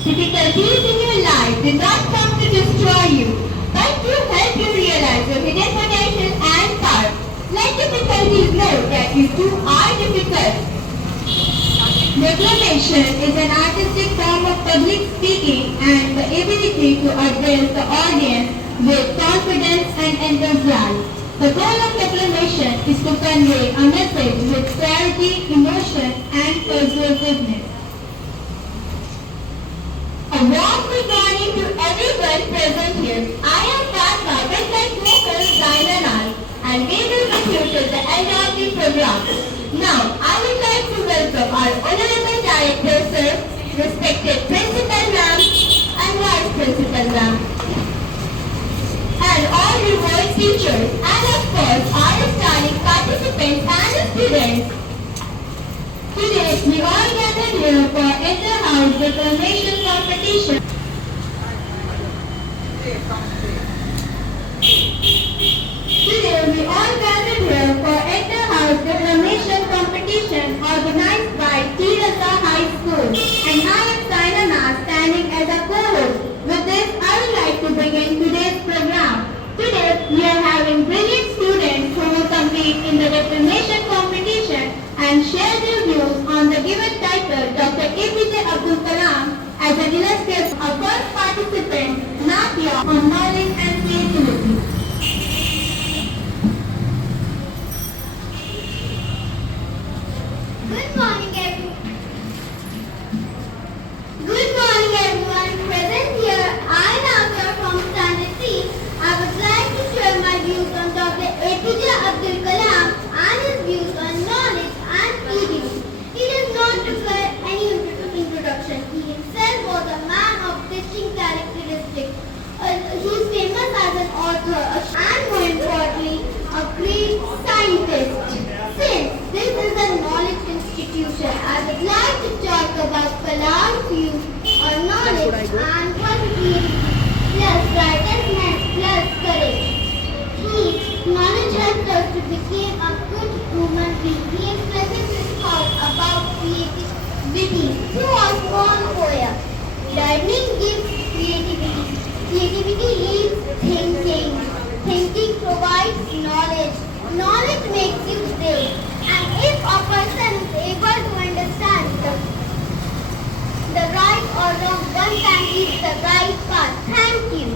Difficulties in your life did not come to destroy you, but to help you realize your hidden potential and power. Let difficulties know that you too are difficult. Declamation is an artistic form of public speaking and the ability to address the audience with confidence and enthusiasm. The goal of declamation is to convey a message with clarity, emotion, and persuasiveness. A warm good morning to everyone present here. I am Fatma, with my co-host Zainanal, and we will be here till the end of the program. Now, I would like to welcome our Honorable Director, Sir, respected Principal Ma'am and Vice Principal Ma'am, and all revered teachers, and of course, our astounding participants and the students. Today, we all gathered here for inter-house declamation competition. Today, we all gathered here for inter-house declamation competition organized by Tirasa High School, and I am Sainana standing as a co-host. With this, I would like to begin today's program. Today, we are having brilliant students who will compete in the declamation competition and share their views on the given title, Dr. APJ Abdul Kalam, as an illustrious our first participant, Nadia, on knowledge and creativity. Good morning, everyone. Good morning, everyone. Present here, I Nadia from Standard 3. I would like to share my views on Dr. APJ Abdul Kalam and his views on knowledge and creativity. He does not require any introduction. He himself was a man of distinct characteristics. He is famous as an author and, more importantly, a great scientist. Since this is a knowledge institution, I would like to talk about Kalam's views on knowledge and creativity plus brightness plus courage. Knowledge helps us to become a good human being. He expresses his thoughts about creativity through a small poem. Learning gives creativity. Creativity leads thinking. Thinking provides knowledge. Knowledge makes you brave. And if a person is able to understand the right or wrong, one can reach the right path. Thank you.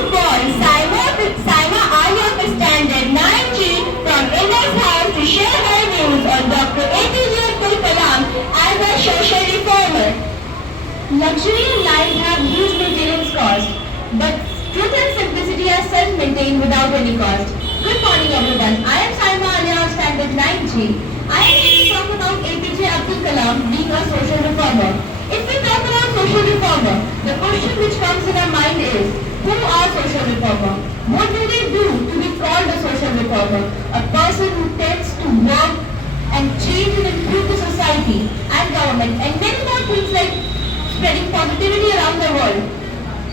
For Saima Arya of Standard 9G from Indus House to share her views on Dr. APJ Abdul Kalam as a social reformer. Luxury and life have huge maintenance costs, but truth and simplicity are self-maintained without any cost. Good morning, everyone. I am Saima Arya of Standard 9G. I am here to talk about APJ Abdul Kalam being a social reformer. If we talk about social reformer, the question which comes in our mind is, who are social reformer? What do they do to be called a social reformer? A person who tends to work and change and improve the society and government and many more things like spreading positivity around the world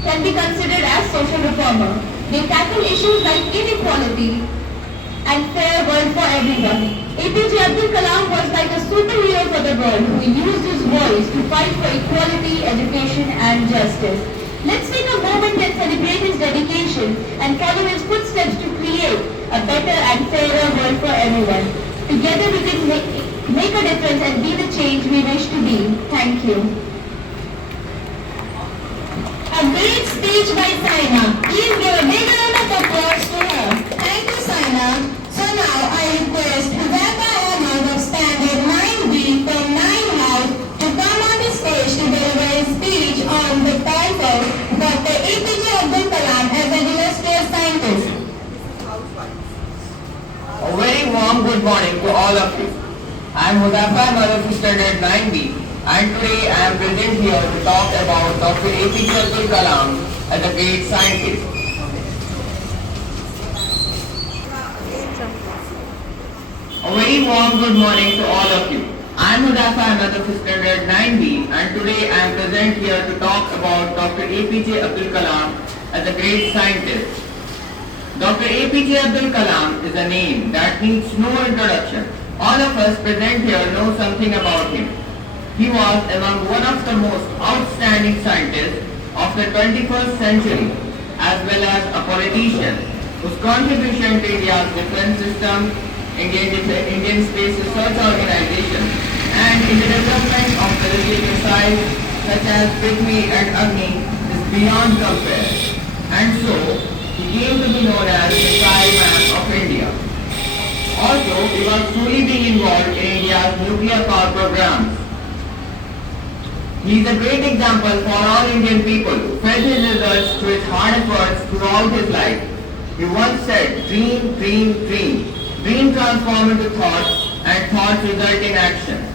can be considered as social reformer. They tackle issues like inequality and fair world for everyone. APJ Abdul Kalam was like a superhero for the world who used his voice to fight for equality, education and justice. Let's take a moment and celebrate his dedication and follow his footsteps to create a better and fairer world for everyone. Together we can make a difference and be the change we wish to be. Thank you. A great speech by Saina. Please give a big round of applause to her. Thank you, Saina. So now I request Rebecca Ahmad of Standard 9B from 9 House to come on the stage to deliver a speech on the title Dr. APJ Abdul Kalam as an illustrious scientist. A very warm good morning to all of you. I am Mudafa Ahmad of Standard 9B. And today I am present here to talk about Dr. APJ Abdul Kalam as a great scientist. A very warm good morning to all of you. I am Mudafa Ahmad of Standard 9B and today I am present here to talk about Dr. APJ Abdul Kalam as a great scientist. Dr. APJ Abdul Kalam is a name that needs no introduction. All of us present here know something about him. He was among one of the most outstanding scientists of the 21st century, as well as a politician whose contribution to India's defense system, Indian Space Research Organization, and in the development of military missiles such as Prithvi and Agni is beyond compare. And so, he came to be known as the Missile Man of India. Also, he was truly being involved in India's nuclear power programs. He is a great example for all Indian people who felt his results through his hard efforts throughout his life. He once said, dream, dream, dream. Dream transform into thoughts and thoughts result in action.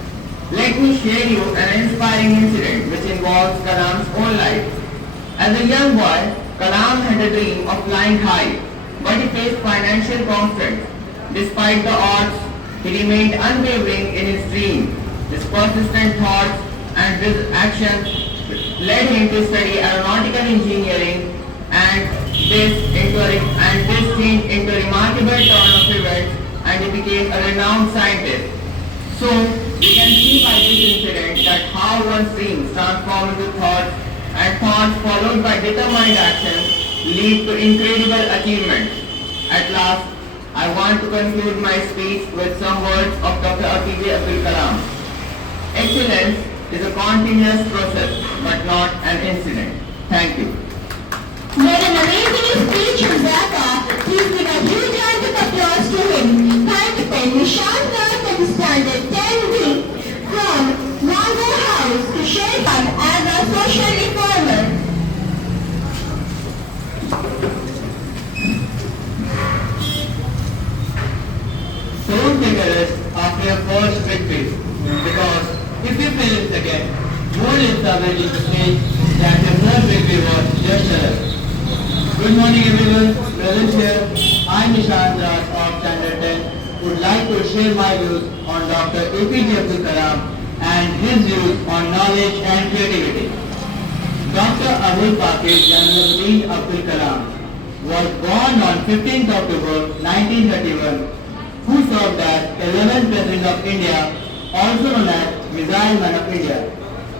Let me share you an inspiring incident which involves Kalam's own life. As a young boy, Kalam had a dream of flying high, but he faced financial constraints. Despite the odds, he remained unwavering in his dream. His persistent thoughts and his actions led him to study aeronautical engineering, and this changed into a remarkable turn of events, and he became a renowned scientist. So, we can see by this incident that how one's dreams transform into thoughts, and thoughts followed by determined actions lead to incredible achievements. At last, I want to conclude my speech with some words of Dr. APJ Abdul Kalam. Excellence is a continuous process, but not an incident. Thank you. What an amazing speech, Zaka. Please give a huge round of applause to him. Thank you, Nishan from Standard 10B from Marble House to shape up as a social reformer. Don't take a rest after your first victory, because if you fail it again, more lips are waiting to say that your first victory was just a rest. Good morning everyone, present here. I am Nishan of Standard 10 would like to share my views on Dr. APJ Abdul Kalam and his views on knowledge and creativity. Dr. Abul Pakir Janaluddin Abdul Kalam was born on 15th October 1931, who served as 11th President of India, also known as Missile Man of India.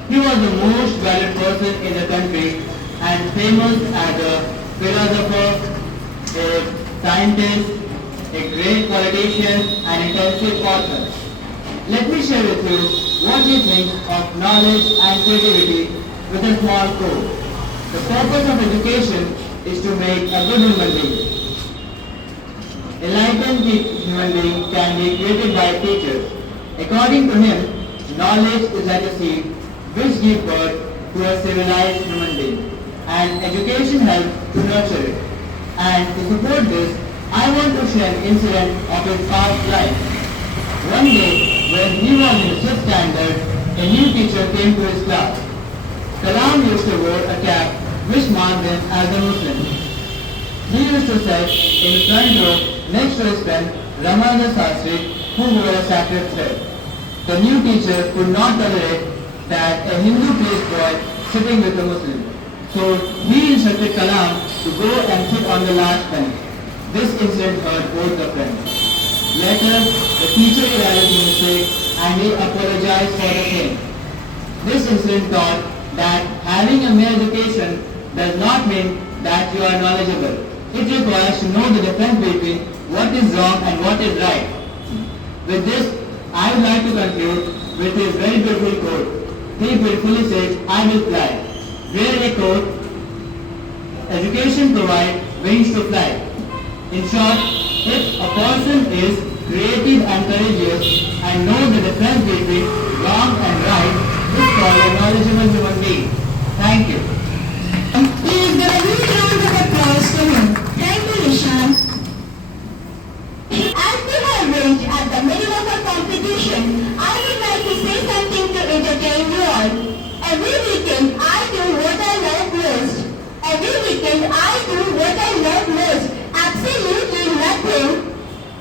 He was the most valued person in the country and famous as a philosopher, a scientist, a great politician and intensive author. Let me share with you what he thinks of knowledge and creativity with a small quote. The purpose of education is to make a good human being. Enlightened human being can be created by teachers. According to him, knowledge is like a seed which gives birth to a civilized human being, and education helps to nurture it. And to support this, I want to share an incident of his past life. One day, when he was in the 6th standard, a new teacher came to his class. Kalam used to wear a cap which marked him as a Muslim. He used to sit in the front row next to his friend Ramananda Sastri, who wore a sacred thread. The new teacher could not tolerate that a Hindu priest boy sitting with a Muslim. So he instructed Kalam to go and sit on the last bench. This incident hurt both the friends. Later, the teacher realized his mistake and he apologized for the same. This incident taught that having a mere education does not mean that you are knowledgeable. It requires to know the difference between what is wrong and what is right. With this, I would like to conclude with his very beautiful quote. He beautifully says, I will fly. Where a quote, education provides wings to fly. In short, if a person is creative and courageous and knows the difference between wrong and right, is called a knowledgeable human being. Thank you. Please give a huge round of applause to him. Thank you, Nishan. As we have reached at the middle of a competition, I would like to say something to entertain you all. Every weekend, I do what I love most. Every weekend, I do what I love most. Absolutely nothing.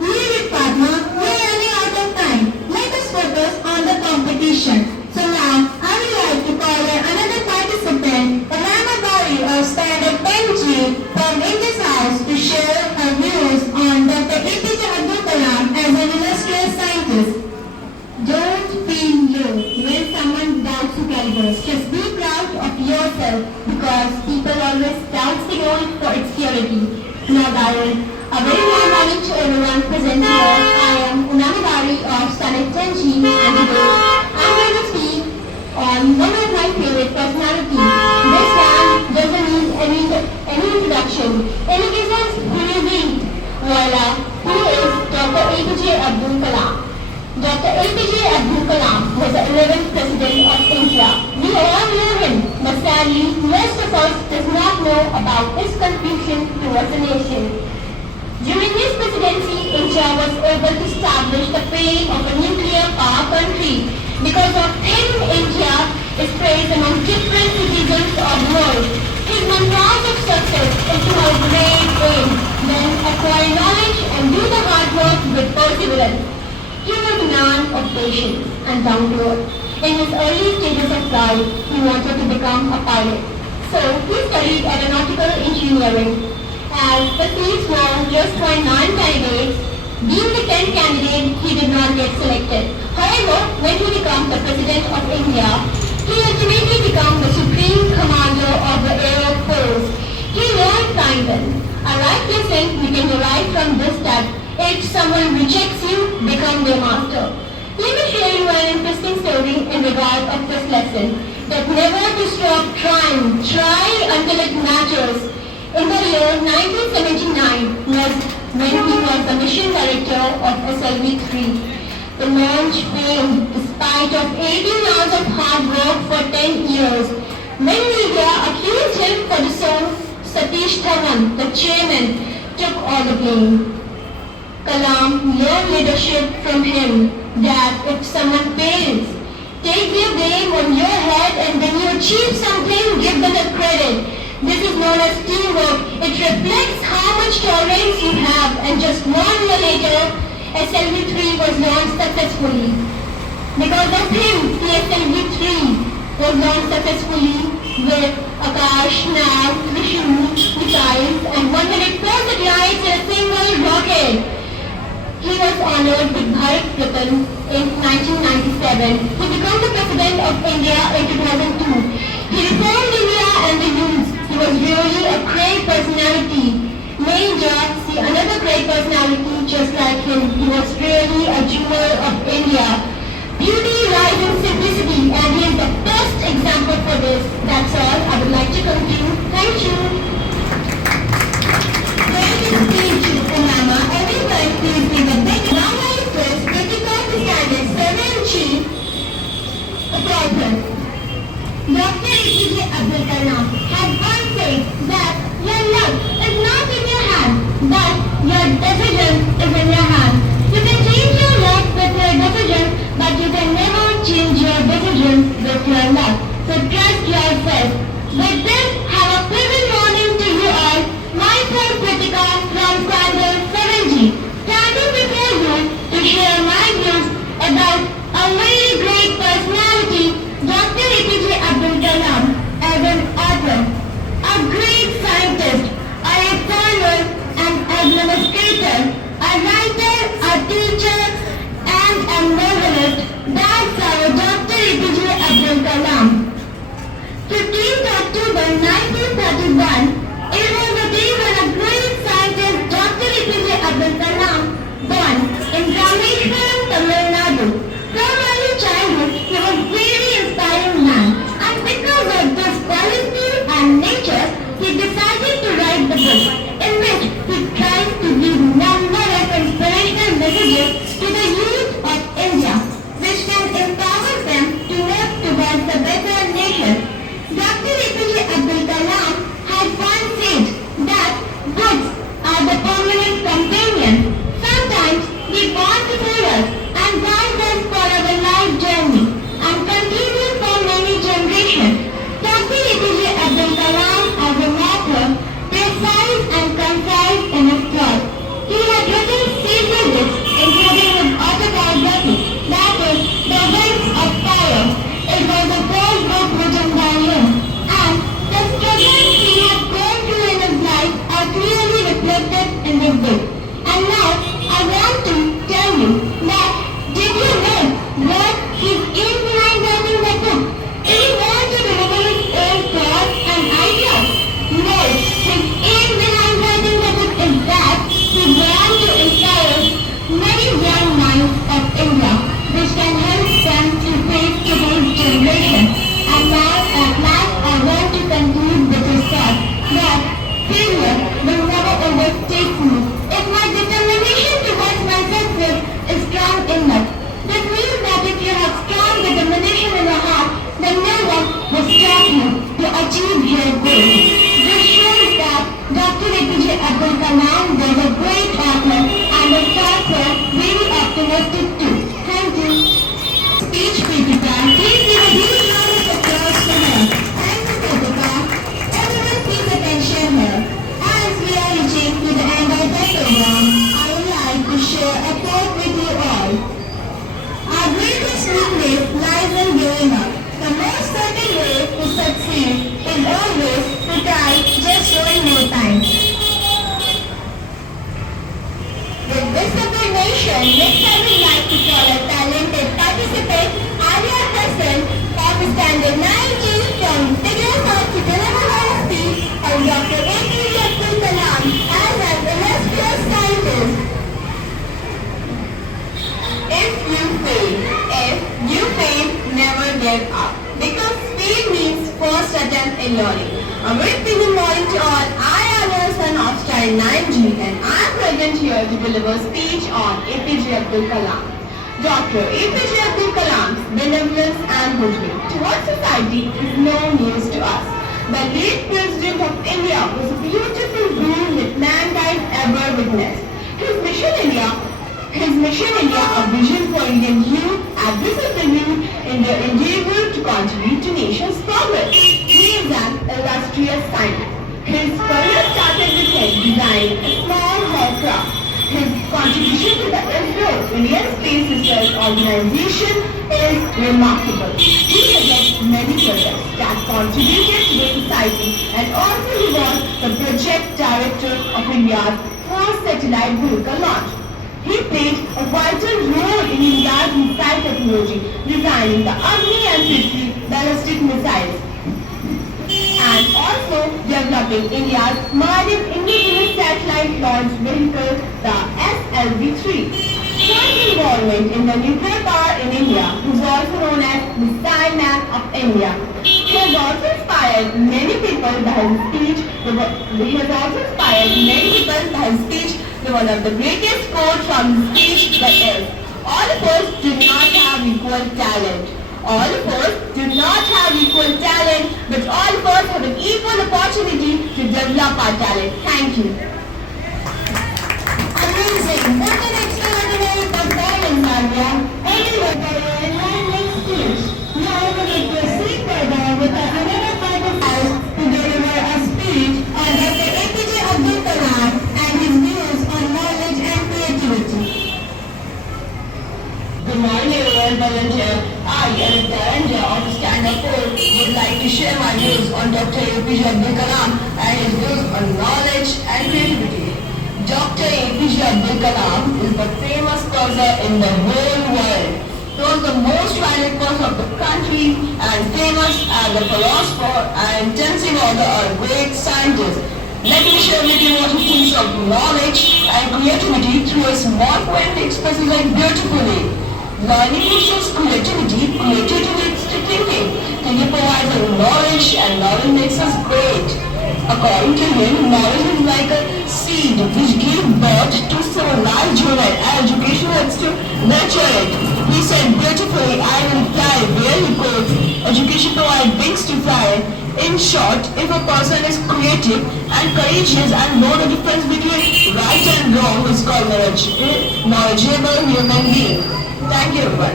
Leave it, Padma. We are running out of time. Let us focus on the competition. So now, I would like to call in another participant, Rama Bari of Standard 10G from India's House to share her views on Dr. APJ Abdul Kalam as an illustrious scientist. Don't feel low when someone to caliber. Just be proud of yourself because people always doubt the goal for its purity. Now, Darren, a very warm morning to everyone present here. I am Unamadari of Standard 10G and today I'm going to speak on one of my favorite personalities. This man doesn't need any introduction. Any business, who is he? Voila, who is Dr. APJ Abdul Kalam? Dr. APJ Abdul Kalam was the 11th President of India. We all know him, but sadly, most of us does not know about his contribution towards the nation. During his presidency, India was able to establish the fame of a nuclear power country. Because of him, India is praised among different citizens of the world. His mantras of success is to have great aim, then acquire knowledge and do the hard work with perseverance. He was a man of patience and down to earth. In his early stages of life, he wanted to become a pilot. So he studied aeronautical engineering. As the seats were just for 9 candidates, being the 10th candidate, he did not get selected. However, when he became the President of India, he ultimately became the Supreme Commander of the Air Force. He learned flying well. A right lesson we can derive from this that if someone rejects you, become their master. Let me share you an interesting story in regard of this lesson. That never to stop trying. Try until it matters. In the year 1979 was when he was the mission director of SLV-3. The launch failed despite of 18 hours of hard work for 10 years. When media accused him for the song, Satish Dhawan, the chairman, took all the blame. Kalam learned leadership from him that if someone fails, take their blame on your head and when you achieve something, give them the credit. This is known as teamwork. It reflects how much tolerance you have and just 1 year later, SLV-3 was launched successfully. Because of him, the SLV-3 was launched successfully with Akash, Nav, Trishul, missiles and 104 satellites in a single rocket. He was honored with Bharat Ratna in 1997. He became the President of India in 2002. He reformed India and the youth. He was really a great personality. May India see another great personality just like him. He was really a jewel of India. Beauty lies in simplicity and he is the best example for this. That's all. I would like to conclude. Thank you. Great speech, Umama. Everyone please give a big round of applause. Critical standard 7G. Applause. Dr. APJ Abdul Kalam had once said that your luck is not in your hand, but your decision is in your hand. You can change your luck with your decision, but you can never change your decision with your luck. So trust yourself. With this, have a pleasant morning to you all. Myself, Kritika from Standard 7G. Standing before you to share my views about a very great personality, Dr. APJ Abdul Kalam, as an author, a great scientist, a reformer, an administrator, a writer, a teacher, and a novelist. That's our Dr. APJ Abdul Kalam. 15th October gear up because speed means first attempt in learning. A very pleasant morning to all. I am your son of child 9G and I am present here to deliver speech on APJ Abdul Kalam. Dr. APJ Abdul Kalam's benevolence and goodwill towards society is no news to us. The late President of India was a beautiful rule that mankind ever witnessed. His mission India, a vision for Indian youth, and this is the youth in their endeavor to contribute to nation's progress. He is an illustrious scientist. His career started with him designing a small hovercraft. His contribution to the ISRO, Indian Space Research Organization, is remarkable. He developed many projects that contributed to the society and also he was the project director of India's first satellite vehicle launch. He played a vital role in India's missile technology, designing the Agni and Prithvi ballistic missiles and also developing India's maiden indigenous satellite launch vehicle, the SLV-3. His involvement in the nuclear power in India, who is also known as Missile Man of India. He has also inspired many people by his speech. The one of the greatest quotes from his speech that is, all of us do not have equal talent. All of us do not have equal talent, but all of us have an equal opportunity to develop our talent. Thank you. Amazing. What an extraordinary performance, Arya. Anyone for your enlightening speech. Now we will proceed further with another part of us to deliver a speech on Dr. APJ Abdul Kalam and his views on knowledge and creativity. Good morning, everyone. Volunteer. I, as the director of Stand-Up Forum, would like to share my views on Dr. APJ Abdul Kalam and his views on knowledge and creativity. Dr. APJ Abdul Kalam is the famous person in the whole world. He was the most valued person of the country and famous as a philosopher and intensive author or great scientist. Let me share with you what he thinks of knowledge and creativity through a small poem that expresses it beautifully. Learning gives us creativity, creativity leads to thinking. Thinking provides us knowledge and knowledge makes us great. According to him, knowledge is like a seed which gives birth to civilized human and education helps to nurture it. He said beautifully, I will fly where he goes. Education provides wings to fly. In short, if a person is creative and courageous and know the difference between right and wrong, is called knowledgeable human being. Thank you, everyone.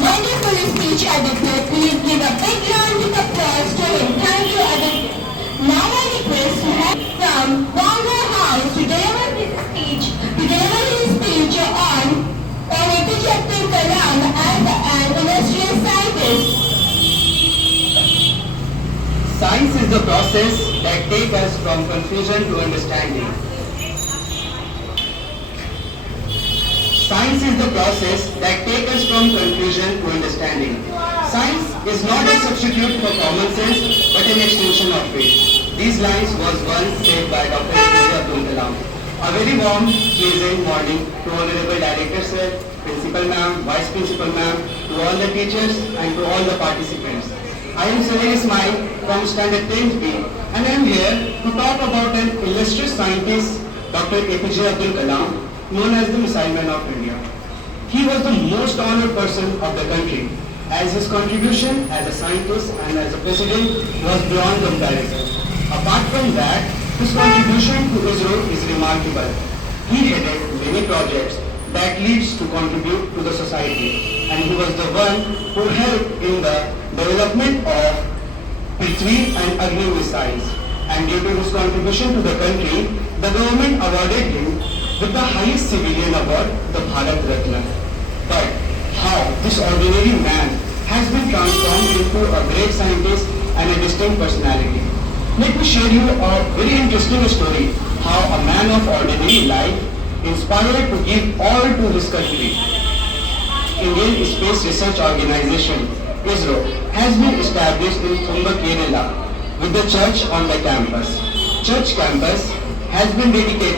Wonderful speech, Aditya. Please give a big round of applause to him. Thank you, Aditya. Now I request to have from Bongo House to deliver his speech on APJ Abdul Kalam and an illustrious scientist. Science is the process that takes us from confusion to understanding. Science is the process that takes us from confusion to understanding. Science is not a substitute for common sense, but an extension of it. These lines was once said by Dr. APJ Abdul Kalam. A very warm, pleasant morning to Honorable Director Sir, Principal Ma'am, Vice Principal Ma'am, to all the teachers and to all the participants. I am Sunil Ismail from Standard 10th B and I am here to talk about an illustrious scientist, Dr. APJ Abdul Kalam, known as the Missile Man of India. He was the most honored person of the country, as his contribution as a scientist and as a president was beyond comparison. Apart from that, his contribution to ISRO is remarkable. He headed many projects that leads to contribute to the society, and he was the one who helped in the development of Prithvi and Agni missiles. And due to his contribution to the country, the government awarded him with the highest civilian award, the Bharat Ratna. But how this ordinary man has been transformed into a great scientist and a distinct personality. Let me share you a very interesting story how a man of ordinary life inspired to give all to his country. Indian Space Research Organization, ISRO, has been established in Thumba, Kerala with the church on the campus. Church campus has been dedicated